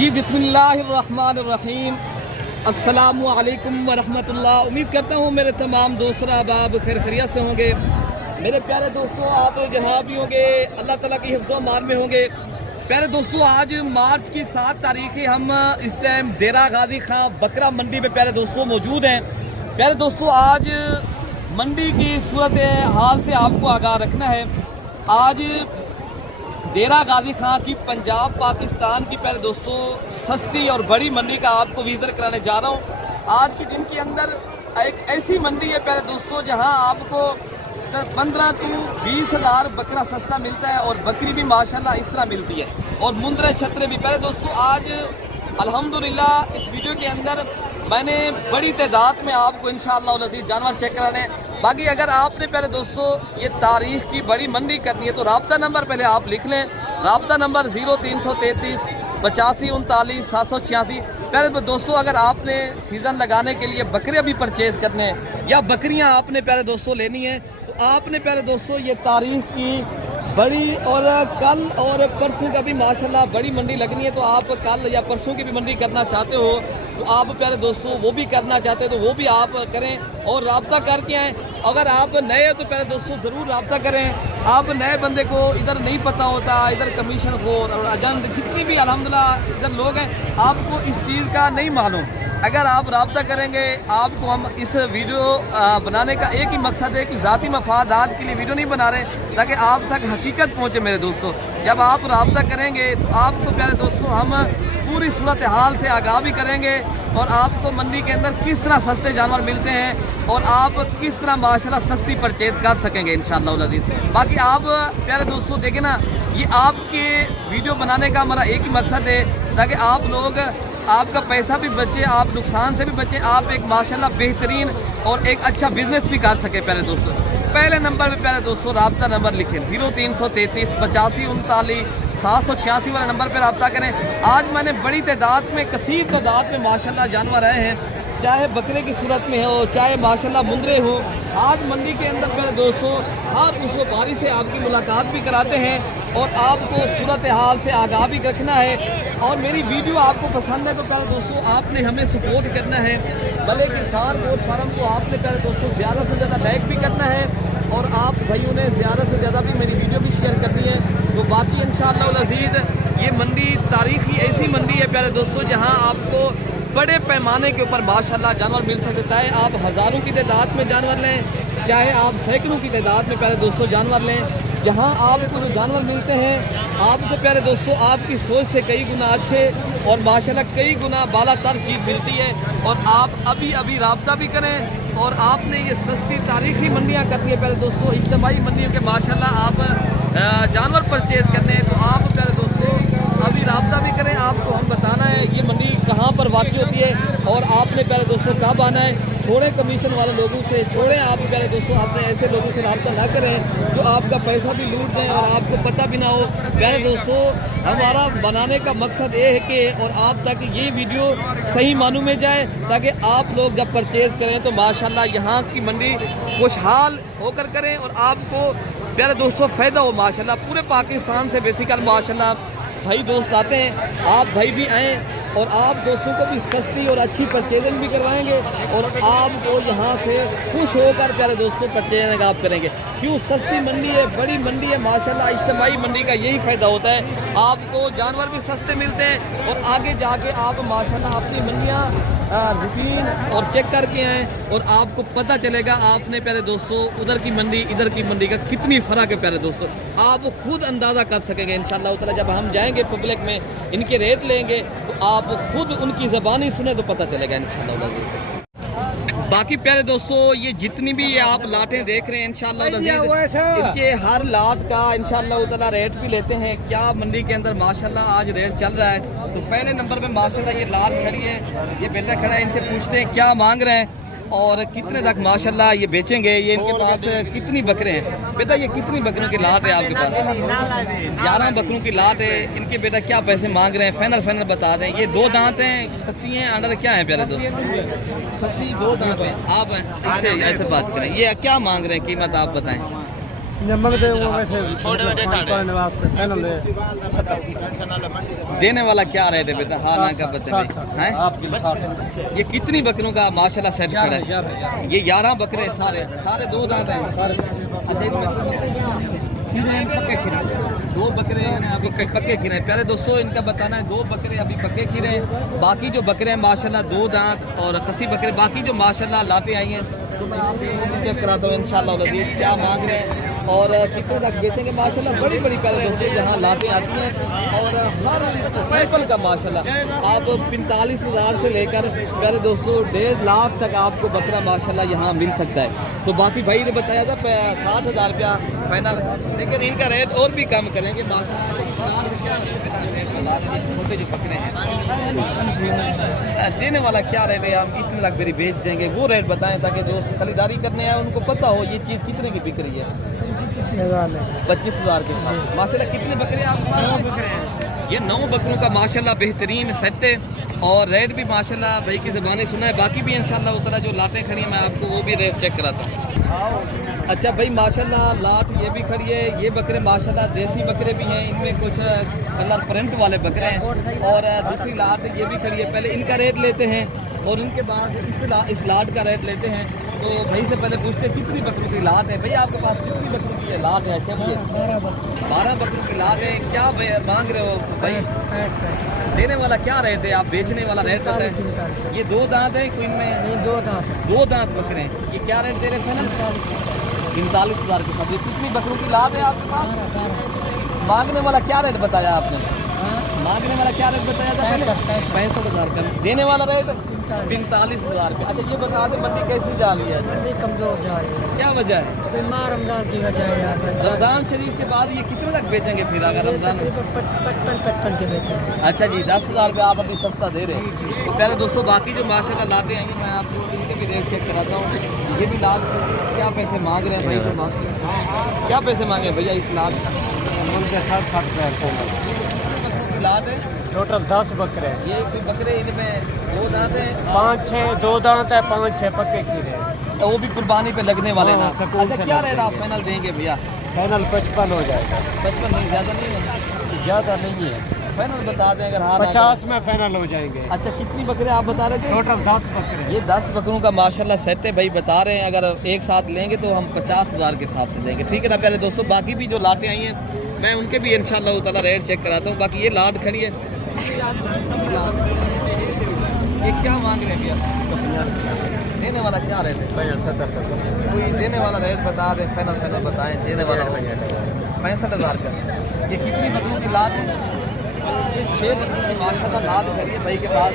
जी बिस्मिल्लाहिर्रहमानिर्रहीम। अस्सलामु अलैकुम वरहमतुल्लाह। उम्मीद करता हूँ मेरे तमाम दोस्त अहबाब खैर खैरियत से होंगे। मेरे प्यारे दोस्तों, आप जहाँ भी होंगे अल्लाह ताला की हिफ्ज़ व अमान में होंगे। प्यारे दोस्तों, आज मार्च की 7 तारीख है। हम इस टाइम देरा गाजी खां बकरा मंडी में प्यारे दोस्तों मौजूद हैं। प्यारे दोस्तों, आज मंडी की सूरत हाल से आपको आगाह रखना है। आज देरा गाजी खां की पंजाब पाकिस्तान की प्यारे दोस्तों सस्ती और बड़ी मंडी का आपको विज़िट कराने जा रहा हूँ। आज के दिन के अंदर एक ऐसी मंडी है प्यारे दोस्तों जहां आपको 15 to 20 हज़ार बकरा सस्ता मिलता है और बकरी भी माशाल्लाह इस तरह मिलती है और मुंदरे छतरे भी। प्यारे दोस्तों, आज अल्हम्दुलिल्लाह इस वीडियो के अंदर मैंने बड़ी तादाद में आपको इंशाअल्लाह अज़ीज़ जानवर चेक कराने। बाकी अगर आपने प्यारे दोस्तों ये तारीख की बड़ी मंडी करनी है तो राब्ता नंबर पहले आप लिख लें। राब्ता नंबर 0333 85 39 786। प्यारे दोस्तों, अगर आपने सीज़न लगाने के लिए बकरियां भी परचेज करने हैं या बकरियां आपने प्यारे दोस्तों लेनी है तो आपने प्यारे दोस्तों ये तारीख की बड़ी और कल और परसों का भी माशाल्लाह बड़ी मंडी लगनी है तो आप कल या परसों की भी मंडी करना चाहते हो तो आप प्यारे दोस्तों वो भी करना चाहते हैं तो वो भी आप करें और रब्ता करके आएँ। अगर आप नए हो तो प्यारे दोस्तों ज़रूर रब्ता करें। आप नए बंदे को इधर नहीं पता होता, इधर कमीशन खोर और एजेंट जितनी भी अल्हम्दुलिल्लाह इधर लोग हैं, आपको इस चीज़ का नहीं मालूम। अगर आप रब्ता करेंगे, आपको हम इस वीडियो बनाने का एक ही मकसद है कि ज़ाती मफादात के लिए वीडियो नहीं बना रहे ताकि आप तक हकीकत पहुँचे। मेरे दोस्तों, जब आप रब्ता करेंगे तो आपको प्यारे दोस्तों हम पूरी सूरत हाल से आगाह भी करेंगे और आपको मंडी के अंदर किस तरह सस्ते जानवर मिलते हैं और आप किस तरह माशाल्लाह सस्ती परचेज कर सकेंगे इंशाअल्लाह अज़ीज़। बाकी आप प्यारे दोस्तों देखें ना, ये आपके वीडियो बनाने का हमारा एक ही मकसद है ताकि आप लोग आपका पैसा भी बचे, आप नुकसान से भी बचे, आप एक माशाल्लाह बेहतरीन और एक अच्छा बिजनेस भी कर सके। प्यारे दोस्तों, पहले नंबर पे प्यारे दोस्तों रब्ता नंबर लिखें 0333 85 39 786 वाला नंबर पर रब्ता करें। आज मैंने बड़ी तादाद में, कसीर तादाद में माशाल्लाह जानवर आए हैं, चाहे बकरे की सूरत में हो चाहे माशाल्लाह मुंदरे हो। आज मंडी के अंदर प्यारे दोस्तों हर उस व्यापारी से आपकी मुलाकात भी कराते हैं और आपको सूरत हाल से आगाह भी रखना है। और मेरी वीडियो आपको पसंद है तो प्यारे दोस्तों आपने हमें सपोर्ट करना है। भले किसान गोट फार्म को आपने प्यारे दोस्तों ज़्यादा से ज़्यादा लाइक भी करना है और आप भाइयों ने ज़्यादा से ज़्यादा भी मेरी वीडियो भी शेयर करनी है। तो बाकी इंशाअल्लाह अज़ीज़ ये मंडी तारीखी ऐसी मंडी है प्यारे दोस्तों जहाँ आपको बड़े पैमाने के ऊपर माशाल्लाह जानवर मिल सकता है। आप हज़ारों की तादाद में जानवर लें, चाहे आप सैकड़ों की तादाद में प्यारे दोस्तों जानवर लें, जहां आपको जो जानवर मिलते हैं आपको प्यारे दोस्तों आपकी सोच से कई गुना अच्छे और माशाल्लाह कई गुना बालातर चीज़ मिलती है। और आप अभी अभी रब्ता भी करें और आपने ये सस्ती तारीखी मंडियाँ करनी है प्यारे दोस्तों, इज्तिमाई मंडियों के माशाल्लाह आप जानवर परचेज करने हैं तो आप प्यारे दोस्तों अभी रब्ता भी करें। आपको हम बताना है ये मंडी कहाँ पर वाक़ई होती है और आपने प्यारे दोस्तों कब आना है। छोड़ें कमीशन वाले लोगों से, छोड़ें आप प्यारे दोस्तों अपने ऐसे लोगों से रब्ता ना करें जो आपका पैसा भी लूट दें और आपको पता भी ना हो। प्यारे दोस्तों, हमारा बनाने का मकसद ये है कि और आप तक ये वीडियो सही मानों में जाए ताकि आप लोग जब परचेज़ करें तो माशाल्लाह यहाँ की मंडी खुशहाल होकर करें और आपको प्यारे दोस्तों फ़ायदा हो। माशाल्लाह पूरे पाकिस्तान से बेसिकल माशाल्लाह भाई दोस्त आते हैं, आप भाई भी आएँ और आप दोस्तों को भी सस्ती और अच्छी परचेजिंग भी करवाएंगे और आपको यहाँ से खुश होकर प्यारे दोस्तों परचेजिंग आप करेंगे। क्यों, सस्ती मंडी है, बड़ी मंडी है माशाल्लाह। इज्तिमाई मंडी का यही फ़ायदा होता है, आपको जानवर भी सस्ते मिलते हैं और आगे जाके आप माशाल्लाह अपनी मंडियाँ रूटीन और चेक करके आएँ और आपको पता चलेगा आपने प्यारे दोस्तों उधर की मंडी इधर की मंडी का कितनी फ़र्क है। प्यारे दोस्तों, आप खुद अंदाज़ा कर सकेंगे इंशाअल्लाह उतना। जब हम जाएंगे पब्लिक में इनके रेट लेंगे तो आप खुद उनकी ज़बानी सुने तो पता चलेगा इंशाअल्लाह। बाकी प्यारे दोस्तों ये जितनी भी आप लाटें देख रहे हैं इंशाअल्लाह इनके हर लाट का इंशाअल्लाह ताला रेट भी लेते हैं। क्या मंडी के अंदर माशाल्लाह आज रेट चल रहा है तो पहले नंबर पे माशाल्लाह ये लाट खड़ी है, ये बेटा खड़ा है, इनसे पूछते हैं क्या मांग रहे हैं और कितने तक माशाल्लाह ये बेचेंगे। ये इनके पास कितनी बकरे हैं बेटा, ये कितनी बकरों की लाट है आपके पास? 11 बकरों की लाट है। इनके बेटा क्या पैसे मांग रहे हैं? फाइनल बता दें। ये 2 दांत हैं, खस्सी हैं, अंडर क्या है प्यारे दोस्त? खस्सी 2 दांत हैं। आप इससे ऐसे बात करें, ये क्या मांग रहे हैं कीमत आप बताएं? नमक दे वो वैसे देने वाला क्या रेट है बेटा? हाँ ना का बता हैं? ये कितनी बकरों का माशाल्लाह सेट खड़ा है? ये 11 बकरे सारे सारे दो दांत हैं। दो बकरे हैं अभी पक्के खीरे हैं। प्यारे दोस्तों इनका बताना है 2 बकरे अभी पक्के खीरे हैं। बाकी जो बकरे हैं माशाल्लाह 2 दांत और खसी बकरे, बाकी जो माशाल्लाह लाते आई हैं तो मैं आपको चेक कराता हूँ इंशाल्लाह क्या मांग रहे हैं और कितने तक बेचेंगे। माशाल्लाह बड़ी बड़ी प्यारे दोस्तों जहाँ लाते आती हैं और हर फैसल का माशाल्लाह आप 45,000 से लेकर प्यारे दोस्तों 1.5 लाख तक आपको बकरा माशाल्लाह यहाँ मिल सकता है। तो बाकी भाई ने बताया था 60,000 रुपया फाइनल, लेकिन इनका रेट और भी कम करेंगे माशाल्लाह। छोटे जो बकरे हैं देने वाला क्या रेट है? हम इतने लाख मेरी बेच देंगे, वो रेट बताएं ताकि जो खरीदारी करने आए उनको पता हो ये चीज़ कितने की बिक रही है। 25,000 के साथ माशाल्लाह। कितने बकरे हैं आपके पास? ये 9 बकरों का माशाल्लाह बेहतरीन सेट है और रेट भी माशाल्लाह भाई की ज़बानी सुना है। बाकी भी इंशाल्लाह उतना जो लाटें खड़ी हैं मैं आपको वो भी रेट चेक कराता हूँ। अच्छा भाई माशाल्लाह लाट ये भी खड़ी है। ये बकरे माशाल्लाह देसी बकरे भी हैं, इनमें कुछ कलर प्रिंट वाले बकरे हैं और दूसरी लाट ये भी खड़ी है। पहले इनका रेट लेते हैं और इनके बाद इस लाट का रेट लेते हैं। तो भाई से पहले पूछते हैं कितनी बकरों की लाट है? भाई आपके पास कितनी बकरों की लाट है? क्या भैया 12 बकरों की लाट है। क्या मांग रहे हो भाई? देने वाला क्या रेट है? आप बेचने वाला रेट बताएं। ये 2 दांत है कोई इनमें? 2 दांत बकरे हैं। ये क्या रेट दे रहे हैं? 45,000 के साथ। ये कितनी बकरों की लाट है आपके पास? मांगने वाला क्या रेट बताया आपने? मांगने वाला क्या रेट बताया था? 65,000 का। देने वाला रेट 45,000 का। अच्छा ये बता दें मंडी कैसी जा रही है? कमजोर जा रही है। क्या वजह है? रमजान की वजह है यार। रमजान शरीफ के बाद ये कितने तक बेचेंगे फिर अगर रमजान? 55 के बेचेंगे। अच्छा जी 10,000 रुपये आप अभी सस्ता दे रहे हैं। तो पहले दोस्तों बाकी जो माशाल्लाह लाटे आएंगे मैं आपको इनके भी रेट चेक कराता हूँ। ये भी लाट क्या पैसे मांग रहे हैं भाई? तो क्या पैसे मांगे भैया इस लाट? उनके साथ 60 लाट है टोटल 10 बकरे हैं। ये कोई बकरे इनमें 2 दांत हैं? 5-6 2 दांत है, 5-6 पक्के खीरे हैं। तो वो भी कुर्बानी पे लगने वाले ना। सुकून अच्छा से क्या लगते रेट आप फाइनल देंगे भैया? फाइनल 55 हो जाएगा। 55 नहीं ज़्यादा नहीं है? ज़्यादा नहीं है, फाइनल बता दें अगर हाँ 50 में फाइनल हो जाएंगे। अच्छा कितनी बकरे आप बता रहे थे? टोटल 10 बकरे। ये 10 बकरों का माशाल्लाह सेट है भाई बता रहे हैं। अगर एक साथ लेंगे तो हम 50,000 के हिसाब से देंगे, ठीक है ना प्यारे दोस्तों। बाकी भी जो लाटें आई हैं मैं उनके भी इंशाल्लाह ताला रेट चेक कराता हूँ। बाकी ये लाट खड़ी है, ये क्या मांग रहे हैं भैया? देने वाला क्या रेट है? कोई देने वाला रेट बता दें, फाइनल बताएं। देने वाला 65,000 का। ये कितनी बकरों की लाट है? ये 6 बकरों की माशाल्लाह लाट खड़ी है भाई के पास,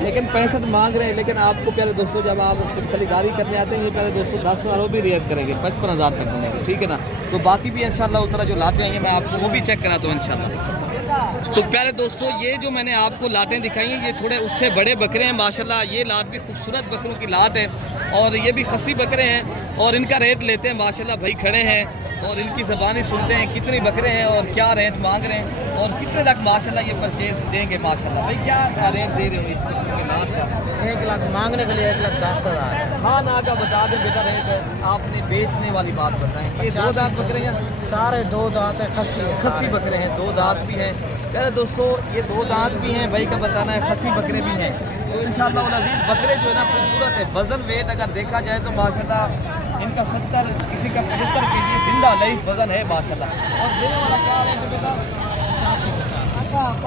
लेकिन 65 मांग रहे हैं। लेकिन आपको प्यारे दोस्तों जब आप खरीदारी करने आते हैं ये प्यारे दोस्तों 10,000 वो भी रियायत करेंगे, 55,000 तक बनेंगे, ठीक है ना। तो बाकी भी इंशाल्लाह उतना जो लाटें आई हैं मैं आपको वो भी चेक कराता हूँ इंशाल्लाह। तो प्यारे दोस्तों ये जो मैंने आपको लाटें दिखाई हैं ये थोड़े उससे बड़े बकरे हैं माशाल्लाह। ये लाट भी खूबसूरत बकरों की लाट है और ये भी खस्सी बकरे हैं और इनका रेट लेते हैं माशाल्लाह। भाई खड़े हैं और इनकी ज़बानी सुनते हैं कितनी बकरे हैं और क्या रेट मांग रहे हैं और कितने तक माशाल्लाह ये परचेज देंगे माशाल्लाह। भाई क्या रेट दे रहे हो इस बकरे के लाट का? 1 लाख मांगने के लिए 1,10,000। हाँ ना का बता दें बेटा रेट है। आपने बेचने वाली बात बताएं। ये 2 दांत बकरे हैं? सारे 2 दांत है, खस्सी बकरे हैं, 2 दांत भी हैं। पहले दोस्तों ये 2 दांत भी हैं भाई का बताना है, खस्सी बकरे भी हैं। तो इंशाल्लाह अज़ीज़ बकरे जो है ना खूबसूरत है। वज़न वेट अगर देखा जाए तो माशाल्लाह इनका 70 किसी का 75 केजी जिंदा लाइफ वज़न है माशाल्लाह। और देने वाला क्या रेट है बेटा?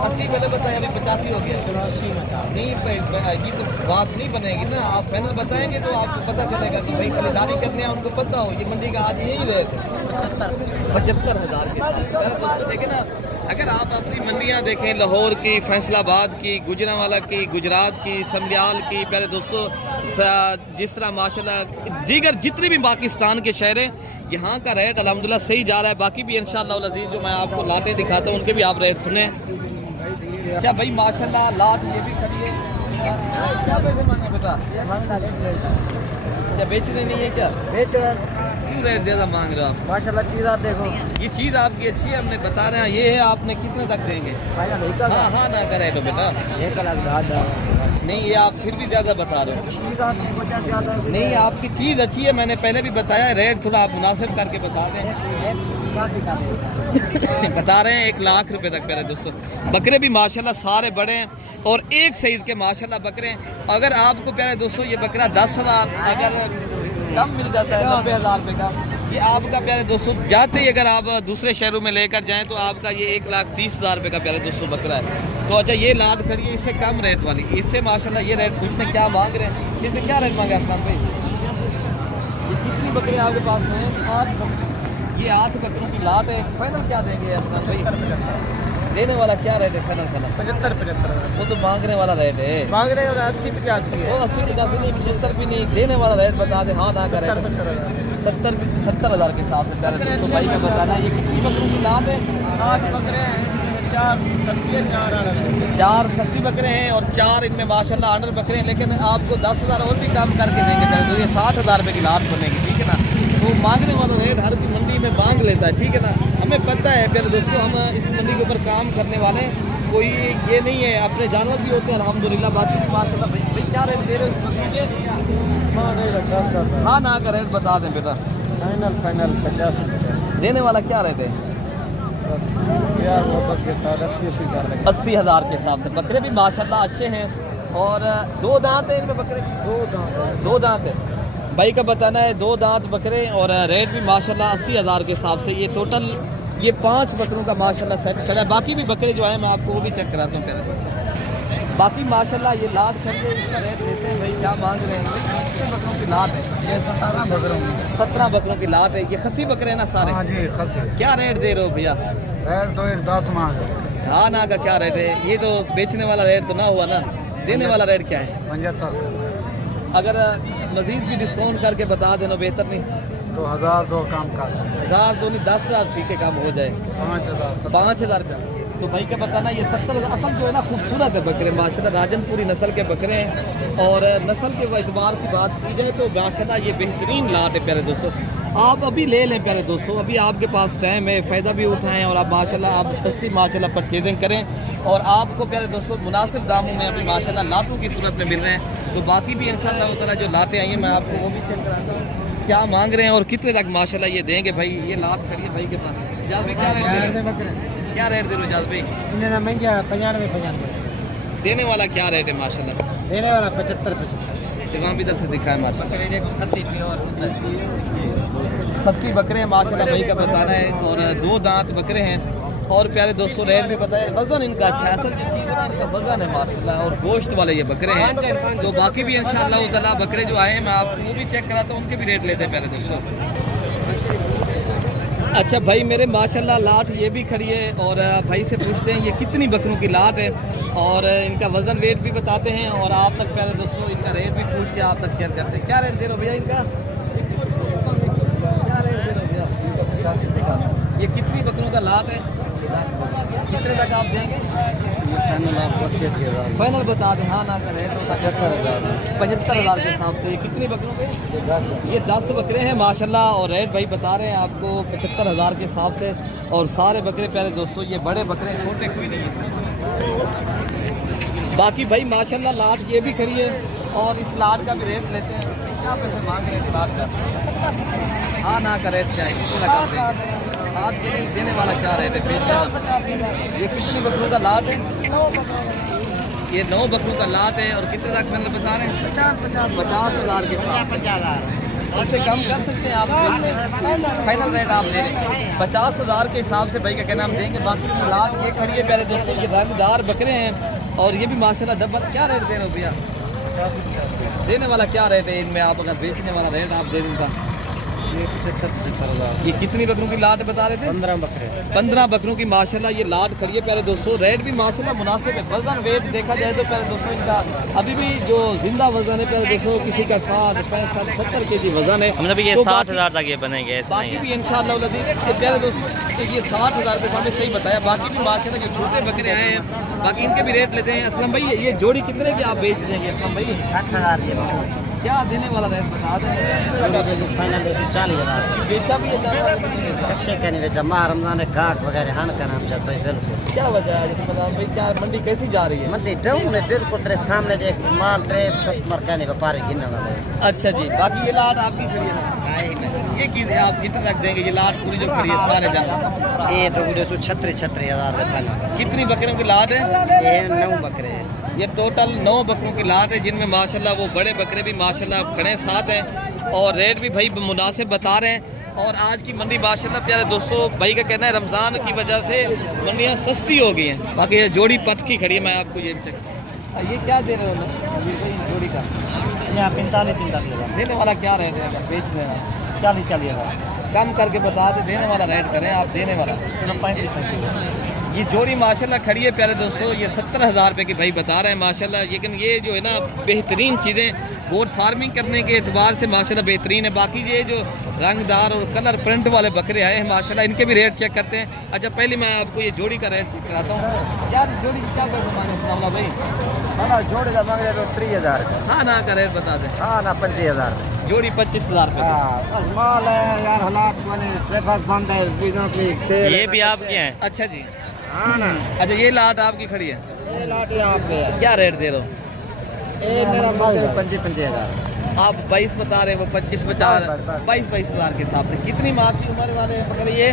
80 पहले बताया, अभी 85 हो गया। 84 नहीं ये तो बात नहीं बनेगी ना। आप फाइनल बताएंगे तो आपको पता चलेगा कि भाई खरीदारी करने हैं उनको पता हो। ये मंडी का आज यही रेट है 75,000 के साथ। दोस्तों देखें ना, अगर आप अपनी मंडियां देखें लाहौर की, फैसलाबाद की, गुजरांवाला की, गुजरात की, समरियाल की, प्यारे दोस्तों जिस तरह माशाल्लाह दीगर जितने भी पाकिस्तान के शहर हैं यहाँ का रेट अल्हम्दुलिल्लाह सही जा रहा है। बाकी भी इंशाअल्लाह अज़ीज़ जो मैं आपको लाटें दिखाता हूँ उनके भी आप रेट सुने। अच्छा भाई माशाल्लाह लाट ये भी खड़ी है। क्या पैसे मांगे बेटा? क्या बेचने नहीं है क्या? क्यों रेट ज़्यादा मांग रहे हो आप? माशाल्लाह चीज़ आप देखो ये चीज़ आपकी अच्छी है, हमने बता रहे हैं। ये है, आपने कितने तक देंगे? हाँ हाँ ना करे तो बेटा, 1 लाख 10,000 नहीं ये आप फिर भी ज़्यादा बता रहे हो। चीज़ आपकी 50 ज़्यादा नहीं आपकी चीज़ अच्छी है, मैंने पहले भी बताया है, रेट थोड़ा आप मुनासिब करके बता दें। बता रहे हैं 1 लाख रुपए तक प्यारे दोस्तों। बकरे भी माशाल्लाह सारे बड़े हैं और एक साइज़ के माशाल्लाह बकरे हैं। अगर आपको प्यारे दोस्तों ये बकरा 10,000 अगर कम मिल जाता है 90,000 रुपये का, ये आपका प्यारे दोस्तों जाते ही अगर आप दूसरे शहरों में लेकर जाएं तो आपका ये 1,30,000 रुपये का प्यारे दोस्तों बकरा है। तो अच्छा ये लाट खड़ी है इससे कम रेट वाली, इससे माशाल्लाह ये रेट पूछने क्या मांग रहे हैं, इससे क्या रेट मांगे असलम भाई? ये कितनी बकरी आपके पास में? 8 बकरी। ये 8 बकरों की लाट है, फाइनल क्या देंगे असलम भाई? देने वाला क्या रेट है फाइनल? 75 वो तो मांगने वाला रेट है, मांग रहे हैं 80-85 वो 80-85 नहीं 75 भी नहीं, देने वाला रेट बता दे। हाँ ना करे 70,000 के हिसाब से प्यारे दोस्तों भाई का बताना। ये कितनी बकरों की लाट है? 8 बकरे हैं, 4 खस्सी बकरे हैं और 4 इनमें माशाल्लाह अंडर बकरे हैं, लेकिन आपको 10,000 और भी कम करके देंगे प्यारे दोस्तों। ये 60,000 रुपये की लाट बनेगी, ठीक है ना? तो मांगने वाला रेट हर की मंडी में मांग लेता है, ठीक है ना? हमें पता है प्यारे दोस्तों, हम इस मंडी के ऊपर काम करने वाले कोई ये नहीं है, अपने जानवर भी होते हैं अल्हम्दुलिल्लाह। बाकी भी माशाल्लाह भाई क्या रेट दे रहे हो इस बकरी के? हाँ ना का रेट बता दें बेटा। फाइनल 50 देने वाला क्या रेट है? यार मोहब्बत के साथ 80,000 80,000 के हिसाब से। बकरे भी माशाल्लाह अच्छे हैं और 2 दांत है इनमें बकरे, 2 दांत है भाई का बताना है। 2 दांत बकरे और रेट भी माशाल्लाह 80,000 के हिसाब से। ये टोटल ये 5 बकरों का माशाल्लाह सेट चला है। बाकी भी बकरे जो है मैं आपको वो भी चेक कराता हूँ पहले दोस्तों। बाकी माशाल्लाह ये लाट खरीदे, इसका रेट लेते हैं भाई, क्या मांग रहे हैं? कितने बकरों की लाट है? ये 17 बकरों 17 बकरों की लाट है। ये खस्सी बकरे हैं ना सारे? हाँ जी खसी क्या रेट दे रहे हो भैया? रेट तो 10 मांग हाँ ना का क्या रेट है? ये तो बेचने वाला रेट तो ना हुआ ना, देने वाला रेट क्या है? 75 अगर मजीद भी डिस्काउंट करके बता देना बेहतर नहीं? तो 1000 दो काम का 1000 तो नहीं 10,000 ठीक है, काम हो जाए। 5,000 रुपया तो भाई का बताना। ये 70,000 असल जो है ना खूबसूरत है बकरे माशाल्लाह, राजनपुरी नस्ल के बकरे हैं और नस्ल के एतबार की बात की जाए तो माशाल्लाह ये बेहतरीन लाट है प्यारे दोस्तों। आप अभी ले लें प्यारे दोस्तों, अभी आपके पास टाइम है, फ़ायदा भी उठाएं और आप माशाल्लाह आप सस्ती माशाल्लाह परचेजिंग करें और आपको प्यारे दोस्तों मुनासिब दामों में अभी माशाल्लाह लाटों की सूरत में मिल रहे हैं। तो बाकी भी इंशाअल्लाह ताला जो लाटें आई हैं मैं आपको वो भी चेक कराता हूँ क्या मांग रहे हैं और कितने तक माशाल्लाह ये देंगे भाई। ये लाट खड़ी है भाई के पास। जाद भाई क्या रेट दे रहे हो? क्या रेट दे रहे हो जाद भाई? महंगा 95 देने वाला क्या रेट है माशाल्लाह? देने वाला 75 वहाँ भी 10 से दिखा है माशाल्लाह। खस्सी बकरे हैं माशाल्लाह भाई का बताना है और 2 दांत बकरे हैं और प्यारे दोस्तों रेट भी पता है। वजन इनका अच्छा है, असल जो चीज़ है ना इनका वजन है माशाल्लाह और गोश्त वाले ये बकरे हैं। तो बाकी भी इंशाअल्लाह ताला बकरे जो आए हैं मैं आपको वो भी चेक कराता हूँ, उनके भी रेट लेते हैं प्यारे दोस्तों। अच्छा भाई मेरे माशाल्लाह लाट ये भी खड़ी है और भाई से पूछते हैं ये कितनी बकरों की लाट है और इनका वज़न वेट भी बताते हैं और आप तक प्यारे दोस्तों इनका रेट भी पूछ के आप तक शेयर करते हैं। क्या रेट दे रहे हो भैया इनका? क्या रेट दे रहे हो भैया? ये कितनी बकरों का लाट है? कितने तक आप देंगे? फाइनल बता दें। हाँ ना का रेट होता 75,000 के हिसाब से। कितनी बकरों पे? ये 10 बकरे हैं माशाल्लाह और रेट भाई बता रहे हैं आपको 75,000 के हिसाब से और सारे बकरे प्यारे दोस्तों ये बड़े बकरे छोटे कोई नहीं है। बाकी भाई माशाल्लाह लाट ये भी खड़ी है और इस लाट का भी रेट लेते हैं। क्या पैसे मांग रहे हैं इस लाट का? हाँ ना का रेट क्या है? कितने लगा दें? 7 के लिए देने वाला क्या रेट है बेचने? ये कितनी बकरों का लाट है? ये 9 बकरों का लाट है और कितने तक मैंने बता रहे हैं? 50,000 के साथ। 50,000 उससे कम कर सकते हैं आप? फाइनल रेट आप दे रहे हैं 50,000 के हिसाब से भाई का कहना हम देंगे। बाकी लाट ये खड़ी है प्यारे दोस्तों, ये रंगदार बकरे हैं और ये भी माशाल्लाह डबल। क्या रेट दे रहे हो भैया? देने वाला क्या रेट है इनमें? आप अगर बेचने वाला रेट आप दे देंगे। ये कितनी बकरों की लाट बता रहे थे? 15 बकरे 15 बकरों की माशाल्लाह ये लाट खड़ी है प्यारे दोस्तों। रेट भी माशाल्लाह मुनासिब है। वजन वेट देखा जाए तो प्यारे दोस्तों इनका अभी भी जो जिंदा वजन है प्यारे दोस्तों किसी का 60, 65, 70 के जी वजन है। मतलब ये तो 60,000 तक ये बनेंगे। बाकी भी इंशाअल्लाह प्यारे दोस्तों ये 60,000 रुपये हमने सही बताया। बाकी भी माशाल्लाह जो छोटे बकरे आए हैं बाकी इनके भी रेट लेते हैं। असलम भाई ये जोड़ी कितने की आप बेच देंगे असलम भाई? 60,000 क्या देने वाला रेट बता दें। फाइनल 40,000 बेचा भी है जानवर? कशे का नहीं बेचा माह रमजान गाहक वगैरह हन कर हम चल भाई बिल्कुल क्या वजह है जैसे बताओ भाई, क्या मंडी कैसी जा रही है? मंडी डाउन है बिल्कुल तेरे सामने देख माल तेरे कस्टमर का नहीं व्यापारी गिनने वाला अच्छा जी, बाकी ये लाट आपकी खड़ी है ना, ये की आप कितने रख देंगे? ये लाट पूरी जो खड़ी है सारे जानवर, ये तो पूरे 36,000 फाइनल। कितनी बकरियों की लाट है? ये 9 बकरे हैं। ये टोटल 9 बकरों की लाट है, जिनमें माशाल्लाह वो बड़े बकरे भी माशाल्लाह खड़े साथ हैं और रेट भी भाई मुनासिब बता रहे हैं। और आज की मंडी माशाल्लाह प्यारे दोस्तों, भाई का कहना है रमज़ान की वजह से मंडियाँ सस्ती हो गई हैं। बाकी ये जोड़ी पट की खड़ी है, मैं आपको ये चेक, ये क्या दे रहे हो लोग जोड़ी का? यहाँ 45,000 देने वाला क्या रेट है अगर बेच रहे हैं? 40,000 कम करके बता दे, देने वाला रेट करें आप, देने वाला 35,000 ये जोड़ी माशाल्लाह खड़ी है प्यारे दोस्तों, ये 70,000 रुपये की भाई बता रहे हैं माशाल्लाह। लेकिन ये जो है ना बेहतरीन चीज़ें गोट फार्मिंग करने के एतबार से माशाल्लाह बेहतरीन है। बाकी ये जो रंगदार और कलर प्रिंट वाले बकरे आए हैं माशाल्लाह, इनके भी रेट चेक करते हैं। अच्छा पहले मैं आपको ये जोड़ी का रेट चेक कराता हूँ। यार जोड़ी की क्या पैसे मांगे भाई? ना जोड़े का मांग रहे तो 30,000 का। हाँ ना का रेट बता दें। हाँ ना 25,000 जोड़ी 25,000 रुपये। हाँ बस माल है यार हालात बने ट्रैफिक बंद है बीजों की ये भी आपके हैं? अच्छा जी, हाँ ना अच्छा ये लाट आपकी खड़ी है, ये लाठी आप पे है। क्या रेट दे रहे हो? ये मेरा माल 25,000 आप 22 बता रहे हो, वो 25 बता रहे, 22,000 के हिसाब से। कितनी माह की उम्र वाले हैं बकरे ये?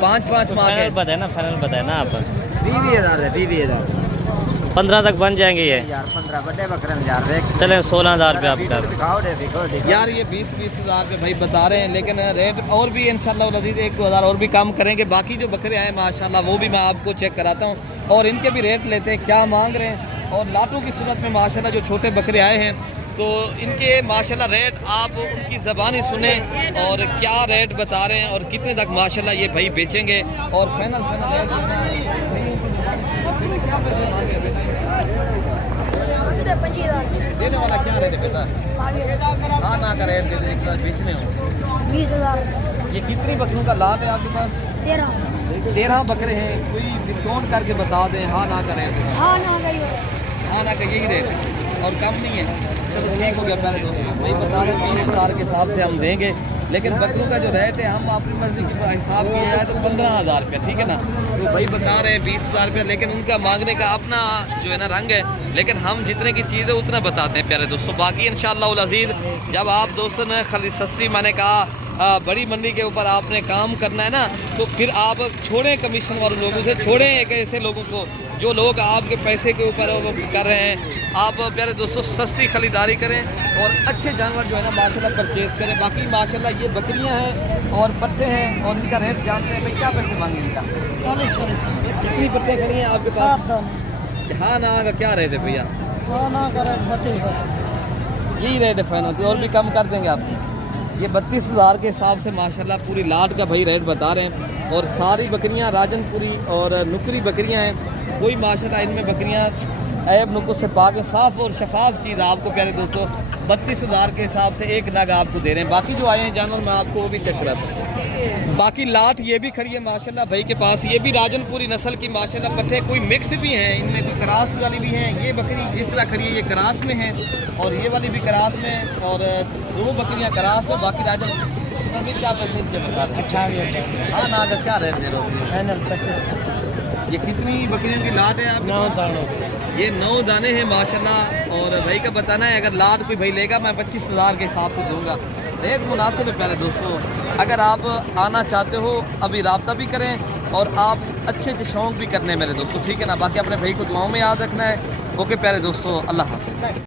5 माह के। बताए ना, फाइनल बताए ना आप। 20,000 है 20,000 15 तक बन जाएंगे ये। यार 15 बड़े बकरे में यार देख चले 16,000 रुपये आपका। दिखाओ दे दिखाओ यार ये 20,000 रुपये भाई बता रहे हैं, लेकिन रेट और भी इंशाल्लाह लजीज 1-2 हज़ार और भी कम करेंगे। बाकी जो बकरे आए माशाल्लाह वो भी मैं आपको चेक कराता हूँ और इनके भी रेट लेते हैं क्या मांग रहे हैं। और लाटों की सूरत में माशाल्लाह जो छोटे बकरे आए हैं तो इनके माशाल्लाह रेट आप उनकी ज़बानी सुने और क्या रेट बता रहे हैं और कितने तक माशाल्लाह ये भाई बेचेंगे। और फाइनल रेट क्या पैसे मांगे देने वाला क्या रेट है बेटा? हाँ ना का रेट दे दे, एक बेचने हो। 20,000 ये कितनी बकरियों का लाभ है आपके पास? 13 बकरे हैं, कोई डिस्काउंट करके बता दें। हाँ ना का रेट? हाँ ना गई हाँ ना का यही रेट है और कम नहीं है। चलो ठीक हो गया पहले दोस्तों, भाई बता रहे 20,000 के हिसाब से हम देंगे, लेकिन बकरों का जो रेट है हम अपनी मर्जी के हिसाब किया जाए तो 15,000 रुपये, ठीक है ना। तो भाई बता रहे हैं 20,000 रुपये, लेकिन उनका मांगने का अपना जो है ना रंग है, लेकिन हम जितने की चीज़ है उतना बताते हैं प्यारे दोस्तों। बाकी इंशाअल्लाह अज़ीज़ जब आप दोस्तों ने खाली सस्ती मैंने कहा बड़ी मंडी के ऊपर आपने काम करना है ना, तो फिर आप छोड़ें कमीशन वाले लोगों से, छोड़ें एक ऐसे लोगों को जो लोग आपके पैसे के ऊपर वो कर रहे हैं। आप प्यारे दोस्तों सस्ती खरीदारी करें और अच्छे जानवर जो है ना माशाल्लाह परचेज करें। बाकी माशाल्लाह ये बकरियां हैं और पट्टे हैं और इनका रेट जानते हैं भाई, क्या पैसे मांगे इनका? 40 कितनी पट्टे खड़ी हैं आपके पास? हाँ ना का क्या रेट है भैया? यही रेट है फाइनल, और भी कम कर देंगे आप? ये 32,000 के हिसाब से माशाल्लाह पूरी लाट का भाई रेट बता रहे हैं। और सारी बकरियां राजनपुरी और नुकरी बकरियां हैं, कोई माशाल्लाह इनमें बकरियां ऐब नुकुस से पाक साफ़ और शफाफ चीज़ आपको प्यारे दोस्तों 32,000 के हिसाब से एक नग आपको दे रहे हैं। बाकी जो आए हैं जानवर मैं आपको वो भी चेक कराता हूँ। बाकी लाट ये भी खड़ी है माशाल्लाह भाई के पास, ये भी राजनपुरी नस्ल की माशाल्लाह पट्टे, कोई मिक्स भी हैं इनमें, कोई क्रास वाली भी हैं। ये बकरी जिस तरह खड़ी है ये क्रास में है और ये वाली भी क्रास में, और 2 बकरियाँ क्रास में। बाकी राजन क्या पैसे इनके बता रहे हैं? 28,000 हाँ ना का क्या रेट दे रहे हो? फाइनल 25। ये कितनी बकरियों की लाट है आप? 9 दाने। ये 9 दाने हैं माशाल्लाह। और भाई का बताना है अगर लाट कोई भाई लेगा मैं 25,000 के हिसाब से दूंगा। रेट मुनासिब है प्यारे दोस्तों। अगर आप आना चाहते हो अभी रब्ता भी करें और आप अच्छे शौक़ भी करने हैं मेरे दोस्तों, ठीक है ना। बाकी अपने भाई को दुआओं में याद रखना है। ओके प्यारे दोस्तों, अल्लाह हाफ़िज़।